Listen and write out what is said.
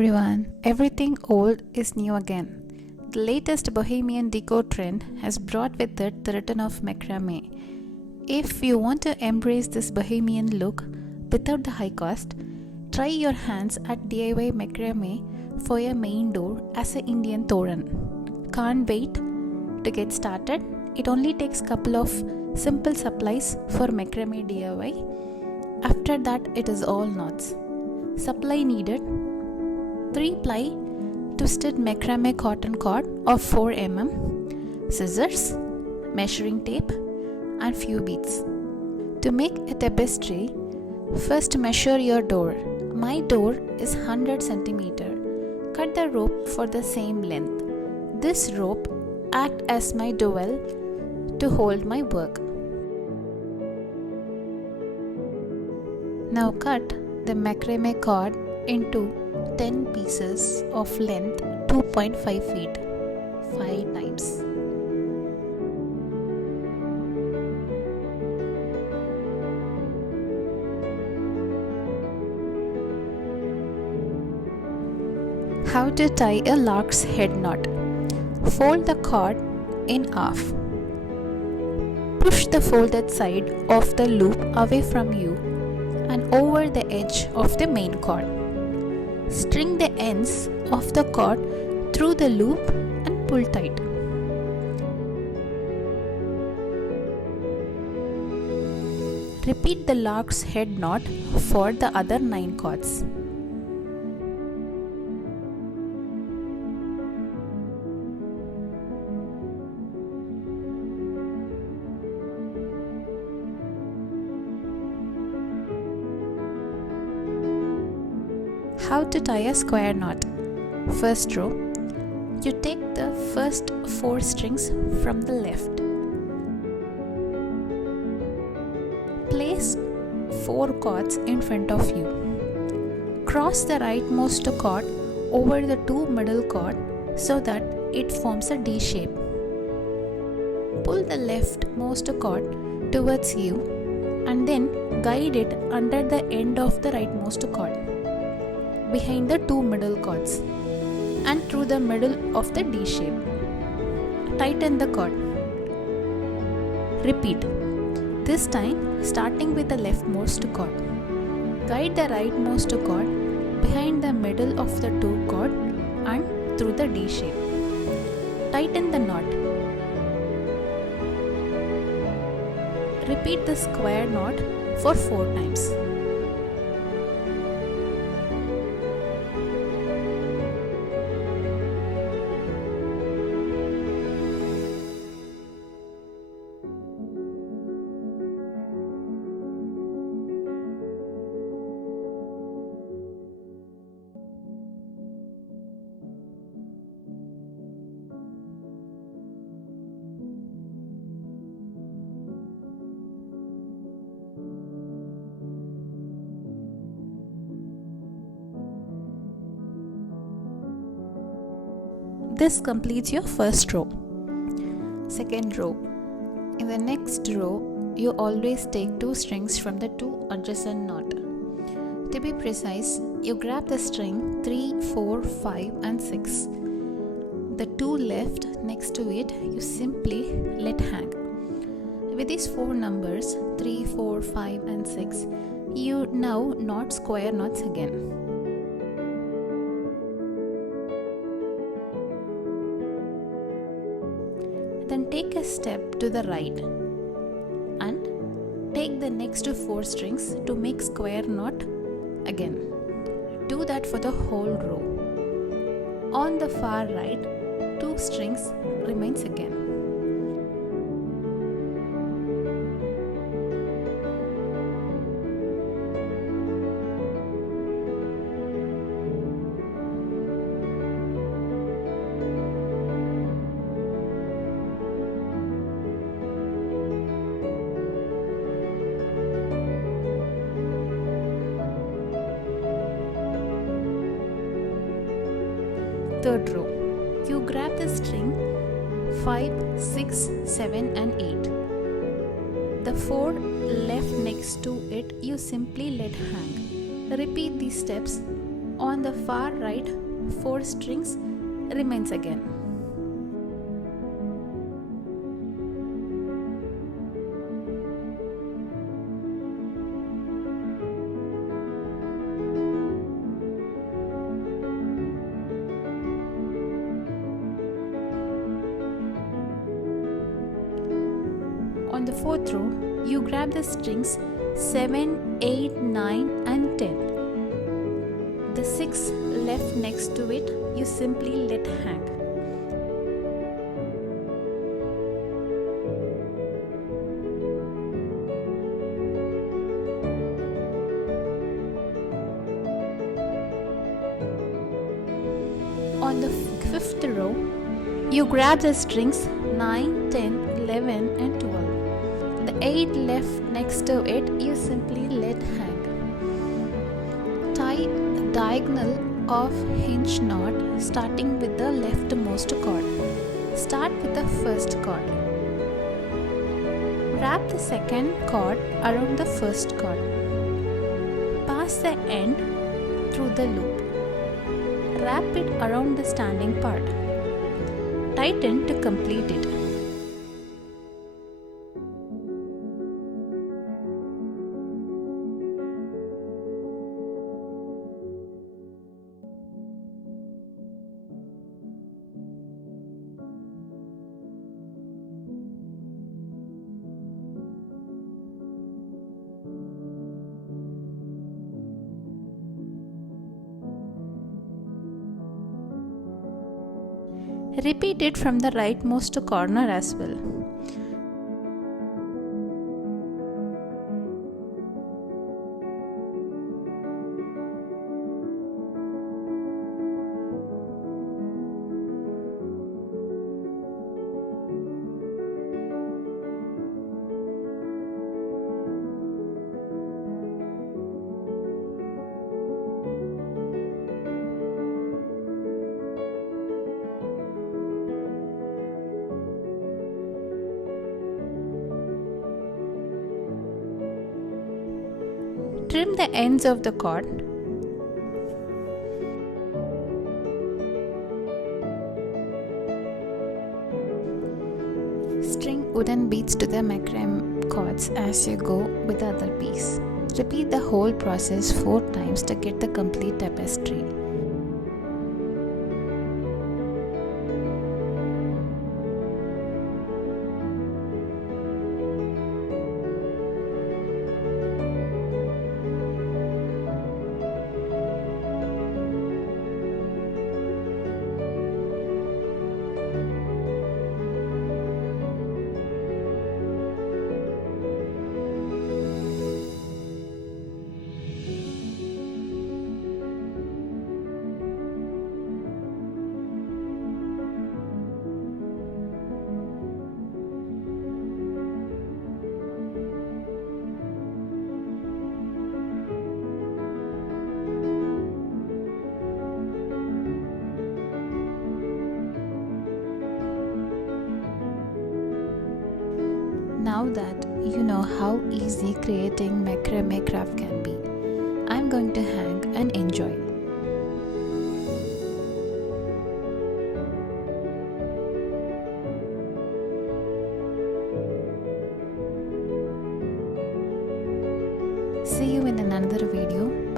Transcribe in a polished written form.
everyone, everything old is new again. The latest bohemian decor trend has brought with it the return of macrame. If you want to embrace this bohemian look without the high cost, try your hands at DIY macrame for your main door as an Indian toran. Can't wait to get started? It only takes couple of simple supplies for macrame DIY. After that, it is all knots. Supply needed: 3 ply twisted macrame cotton cord of 4 mm, scissors, measuring tape, and few beads. To make a tapestry, first measure your door. My door is 100 cm. Cut the rope for the same length. This rope acts as my dowel to hold my work. Now cut the macrame cord into 10 pieces of length 2.5 feet 5 times. How to tie a lark's head knot. Fold the cord in half. Push the folded side of the loop away from you and over the edge of the main cord. String the ends of the cord through the loop and pull tight. Repeat the lark's head knot for the other 9 cords. How to tie a square knot. First row, you take the first 4 strings from the left. Place 4 cords in front of you. Cross the rightmost cord over the 2 middle cord so that it forms a D shape. Pull the leftmost cord towards you and then guide it under the end of the rightmost cord, behind the 2 middle cords and through the middle of the D shape. Tighten the cord. Repeat. This time starting with the leftmost cord. Guide the rightmost cord behind the middle of the 2 cord and through the D shape. Tighten the knot. Repeat the square knot for 4 times. This completes your first row. Second row. In the next row, you always take 2 strings from the 2 adjacent knot. To be precise, you grab the string 3, 4, 5 and 6. The 2 left next to it, you simply let hang. With these 4 numbers, 3, 4, 5 and 6, you now knot square knots again. Then take a step to the right and take the next 4 strings to make square knot again. Do that for the whole row. On the far right, 2 strings remains again. Third row, you grab the string 5, 6, 7 and 8. The 4 left next to it you simply let hang. Repeat these steps On the far right, 4 strings remains again. On the 4th row, you grab the strings 7, 8, 9 and 10. The 6 left next to it, you simply let hang. On the 5th row, you grab the strings 9, 10, 11 and 12. The 8 left next to it, you simply let hang. Tie a diagonal of hinge knot starting with the leftmost cord. Start with the first cord. Wrap the second cord around the first cord. Pass the end through the loop. Wrap it around the standing part. Tighten to complete it. Repeat it from the rightmost corner as well. Trim the ends of the cord. String wooden beads to the macrame cords as you go with the other piece. Repeat the whole process 4 times to get the complete tapestry. Now that you know how easy creating macrame craft can be, I'm going to hang and enjoy. See you in another video.